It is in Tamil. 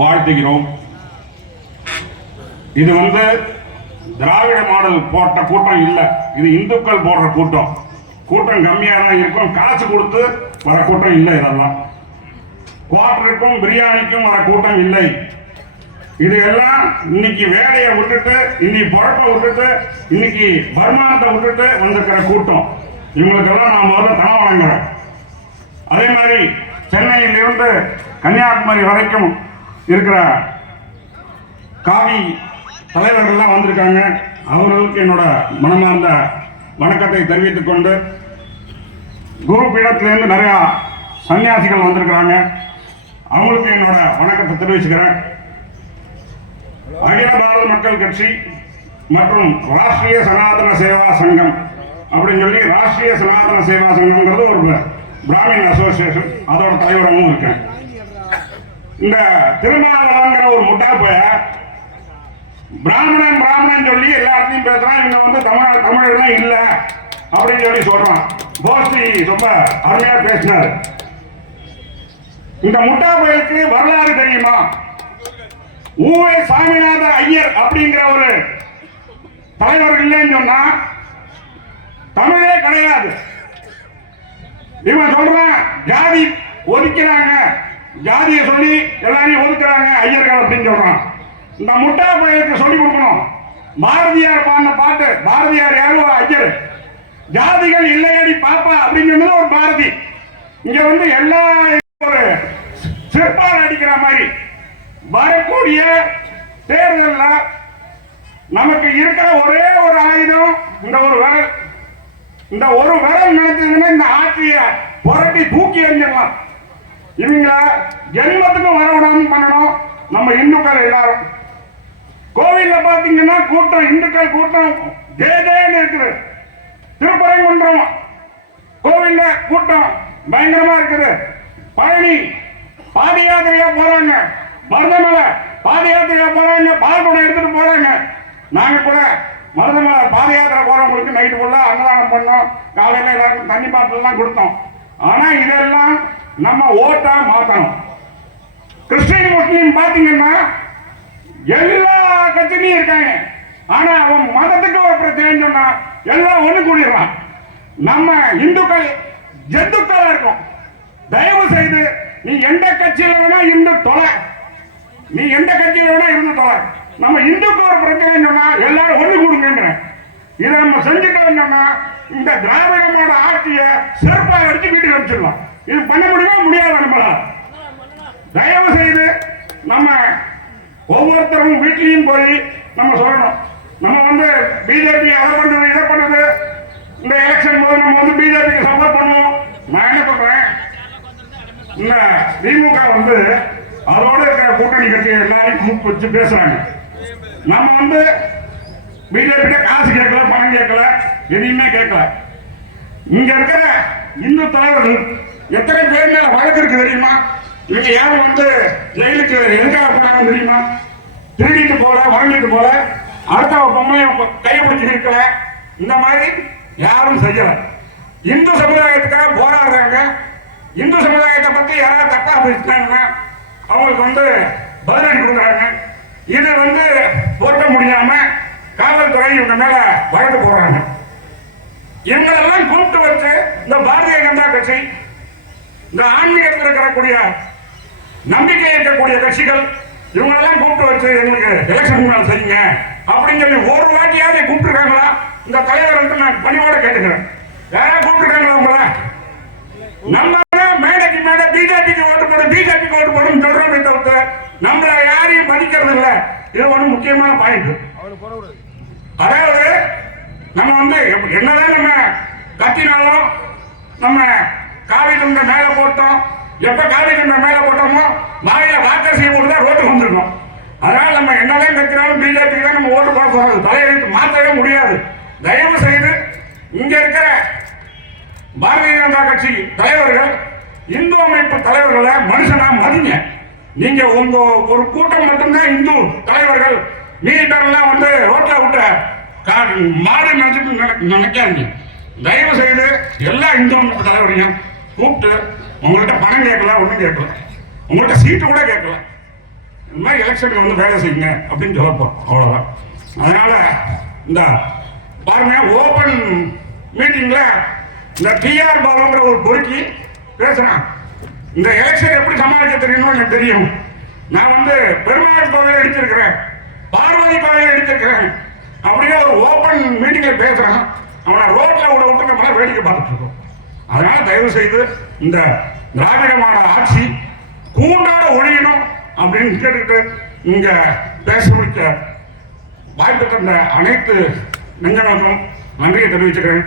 வாழ்த்துகிறோம். இது திராவிட மாடல் போட்ட கூட்டம் இல்லை, இது இந்துக்கள் போடுற கூட்டம். கூட்டம் கம்மியாக தான் இருக்கும், காசு கொடுத்து வர கூட்டம் இல்லை. இதெல்லாம் குவார்டருக்கும் பிரியாணிக்கும் வர கூட்டம் இல்லை. இது எல்லாம் இன்னைக்கு வேலையை விட்டுட்டு, இன்னைக்கு பொழப்பை விட்டுட்டு, இன்னைக்கு வருமானத்தை விட்டுட்டு வந்திருக்கிற கூட்டம். இவங்களுக்கெல்லாம் நான் முதல்ல பணம் வழங்குறேன். அதே மாதிரி சென்னையிலிருந்து கன்னியாகுமரி வரைக்கும் இருக்கிற காவி தலைவர்கள்லாம் வந்திருக்காங்க. அவர்களுக்கு என்னோட மனமார்ந்த வணக்கத்தை தெரிவித்துக் கொண்டு, குரு பீடத்திலிருந்து நிறையா சன்னியாசிகள் வந்திருக்கிறாங்க, அவங்களுக்கு என்னோட வணக்கத்தை தெரிவிச்சுக்கிறேன். அகில பாரத மக்கள் கட்சி மற்றும் ராஷ்டிரிய சனாதன சேவா சங்கம் அப்படின்னு சொல்லி, ராஷ்டிரிய சனாதன சேவா சங்கம்ங்கிறது ஒரு பிராமின் அசோசியேஷன், அதோட தலைவராகவும் இருக்கேன். இந்த திருமாவளவங்கிற ஒரு முட்டா போய பிராமணன் சொல்லி எல்லாத்தையும் பேசுறான். இவங்க தமிழர்கள் இல்ல அப்படின்னு சொல்லி சொல்றான். கோஷ்டி ரொம்ப அருமையா பேசினார். இந்த முட்டா கோயிலுக்கு வரலாறு தெரியுமா? ஊவே சாமிநாத ஐயர் அப்படிங்கிற ஒரு தலைவர் இல்லைன்னு சொன்னா தமிழே கிடையாது. இவன் சொல்றான் ஜாதி ஒதுக்கிறாங்க, ஜாதியை சொல்லி எல்லாரையும் ஒதுக்குறாங்க ஐயர்கள் அப்படின்னு சொல்றான். இந்த முட்டா பையனுக்கு சொல்லி கொடுக்கணும். பாரதியார் பாடின பாட்டு, பாரதியார் யாரும் ஐயர், ஜாதிகள் இல்லையடி பாப்பா அப்படின்னு சொன்னது ஒரு பாரதி. இங்க எல்லா ஒரு சிற்பால் அடிக்கிற மாதிரி வரக்கூடிய தேர்தலில் நமக்கு இருக்கிற ஒரே ஒரு ஆயுதம் இந்த ஒரு விரல். இந்த ஒரு விரல் நினைச்சதுன்னா இந்த ஆட்சியை புரட்டி தூக்கி எறிஞ்சிடலாம். இவங்க ஜென்மத்துக்கும் வரவிடாமல் பண்ணணும். நம்ம இந்துக்கள் எல்லாரும் கோவில்ல பாத்தீங்கன்னா கூட்டம், இந்துக்கள் கூட்டம் ஜெயன்னு இருக்குது. திருப்பரங்குன்றம் கோவில்ல கூட்டம் பயங்கரமா இருக்குது. பழனி பாத யாத்திரையா போறாங்க, மருதமலை பாத யாத்திரையா போறாங்க, பால்குடம் எடுத்துட்டு போறாங்க. நாங்க கூட மருதமலை பாத யாத்திரை போறவங்களுக்கு நைட்டு ஃபுல்லா அன்னதானம் பண்ணோம், காலையில எல்லாருக்கும் தண்ணி பாட்டில் எல்லாம் கொடுத்தோம். ஆனா இதெல்லாம் நம்ம ஓட்டா மாத்தணும். கிறிஸ்டின் முஸ்லீம் பாத்தீங்கன்னா எல்லா கட்சியிலும் இருக்காங்க. ஆனா அவன் மதத்துக்கு ஒரு பிரச்சனைன்னு சொன்னா எல்லாம் ஒண்ணு கூடிடுறான். நம்ம இந்துக்கள் ஜந்துக்களா இருக்கும். தயவு செய்து நீ எந்த கட்சியில வேணா இருந்து தொலை, நீ எந்த கட்சியில வேணா இருந்து தொலை. நம்ம இந்துக்கு ஒரு பிரச்சனைன்னு சொன்னா எல்லாரும் ஒண்ணு கூடுங்க. இதை நம்ம செஞ்சுட்டோம்னு சொன்னா இந்த திராவிடமோட ஆட்சியை சிறப்பாக அடிச்சு வீட்டுக்கு அனுப்பிச்சிடலாம். இது பண்ண முடியுமா? முடியாது. நம்மளால தயவு செய்து நம்ம ஒவ்வொருத்தரும் வீட்லையும் போய் நம்ம சொல்லணும். நம்ம பிஜேபி அதை பண்ணுது இதை பண்ணுது, இந்த எலெக்ஷன் போது நம்ம பிஜேபிக்கு சப்போர்ட் பண்ணுவோம். நான் என்ன சொல்றேன், இந்த திமுக அதோட இருக்கிற கூட்டணி கட்சி எல்லாரையும் கூப்பிட்டு வச்சு பேசுறாங்க. நம்ம பிஜேபி காசு கேட்கல, பணம் கேட்கல, எதையுமே கேட்கல. இங்க இருக்கிற இந்து தலைவர்கள் எத்தனை பேர் மேல வழக்கு இருக்கு தெரியுமா? இவங்க யாரும் ஜெயிலுக்கு எதுக்காக போறாங்க தெரியுமா? திருடிட்டு போல, வாங்கிட்டு போல, அடுத்த பொம்மையை கைப்பிடிச்சு இருக்கல, இந்த மாதிரி யாரும் செய்யல. இந்து சமுதாயத்துக்காக போராடுறாங்க. இந்து சமுதாயத்தை பத்தி யாராவது தப்பா பேசிட்டாங்கன்னா அவங்களுக்கு பதிலடி கொடுக்குறாங்க. இது போட்ட முடியாம காவல்துறை இவங்க மேல வழக்கு போடுறாங்க. இவங்களெல்லாம் கூப்பிட்டு வச்சு இந்த பாரதிய ஜனதா கட்சி, இந்த ஆன்மீகத்தில் இருக்கக்கூடிய நம்பிக்கை இருக்கக்கூடிய கட்சிகள் இவங்களெல்லாம் கூப்பிட்டு வச்சு எங்களுக்கு எலெக்ஷன் செய்யுங்க அப்படின்னு சொல்லி ஒரு வாட்டியாவது கூப்பிட்டுருக்காங்களா? இந்த தலைவர் நான் பணிவோட கேட்டுக்கிறேன். யாராவது கூப்பிட்டுருக்காங்களா உங்களை? நம்ம மேடைக்கு மேடை பிஜேபிக்கு ஓட்டு போடும், பிஜேபிக்கு ஓட்டு போடும் சொல்றோமே தவிர்த்து நம்மள யாரையும் மதிக்கிறது இல்லை. இது ஒண்ணு முக்கியமான பாயிண்ட். அதாவது நம்ம என்னதான் நம்ம கத்தினாலும் நம்ம காவி துண்டை மேல போட்டோம். எப்ப காவி துண்டை மேல போட்டோமோ மாலையில வாக்கரிசி போட்டு தான் ரோட்டுக்கு வந்துருக்கோம். அதனால நம்ம என்னதான் கத்தினாலும் பிஜேபிக்கு தான் நம்ம ஓட்டு போட போறது. தலையெழுத்து மாற்றவே முடியாது. தயவு செய்து இங்க இருக்கிற பாரதிய ஜனதா கட்சி தலைவர்கள், இந்து அமைப்பு தலைவர்களை மனுஷனா மதிங்க. நீங்க உங்க ஒரு கூட்டம் மட்டும்தான் இந்து தலைவர்கள், மீட்டர்லாம் ரோட்ல விட்ட மாடு நினைக்காதீங்க. தயவு செய்து எல்லா இந்து அமைப்பு தலைவரையும் கூப்பிட்டு உங்கள்கிட்ட பணம் கேட்கல, ஒன்றும் கேட்கல, உங்கள்கிட்ட சீட்டு கூட கேட்கல. இந்த மாதிரி எலெக்ஷனுக்கு வந்து வேலை செய்யுங்க அப்படின்னு சொல்லப்போம். அவ்வளோதான். அதனால இந்த பாருங்க, ஓபன் மீட்டிங்ல இந்த டிஆர் பாலுங்கிற ஒரு பொறுக்கி பேசுறான். இந்த எலெக்ஷன் எப்படி சமாளிக்க தெரியுமோ எனக்கு தெரியும். நான் வந்து பெருமாள் கோவில் எடுத்திருக்கிறேன், பார்வதி கோவில் எடுத்திருக்கிறேன் அப்படின்னு ஒரு ஓபன் மீட்டிங்ல பேசுறான். அவனை ரோட்ல விட்டு நம்மளாம் வேடிக்கை பார்த்துட்டு இருக்கோம். அதனால தயவு செய்து இந்த திராவிடமான ஆட்சி கூண்டாட ஒழியணும் அப்படின்னு கேட்டுக்கிட்டு இங்க பேச முடிக்க வாய்ப்பு தந்த அனைத்து நெஞ்சங்களுக்கும் நன்றியை தெரிவிச்சுக்கிறேன்.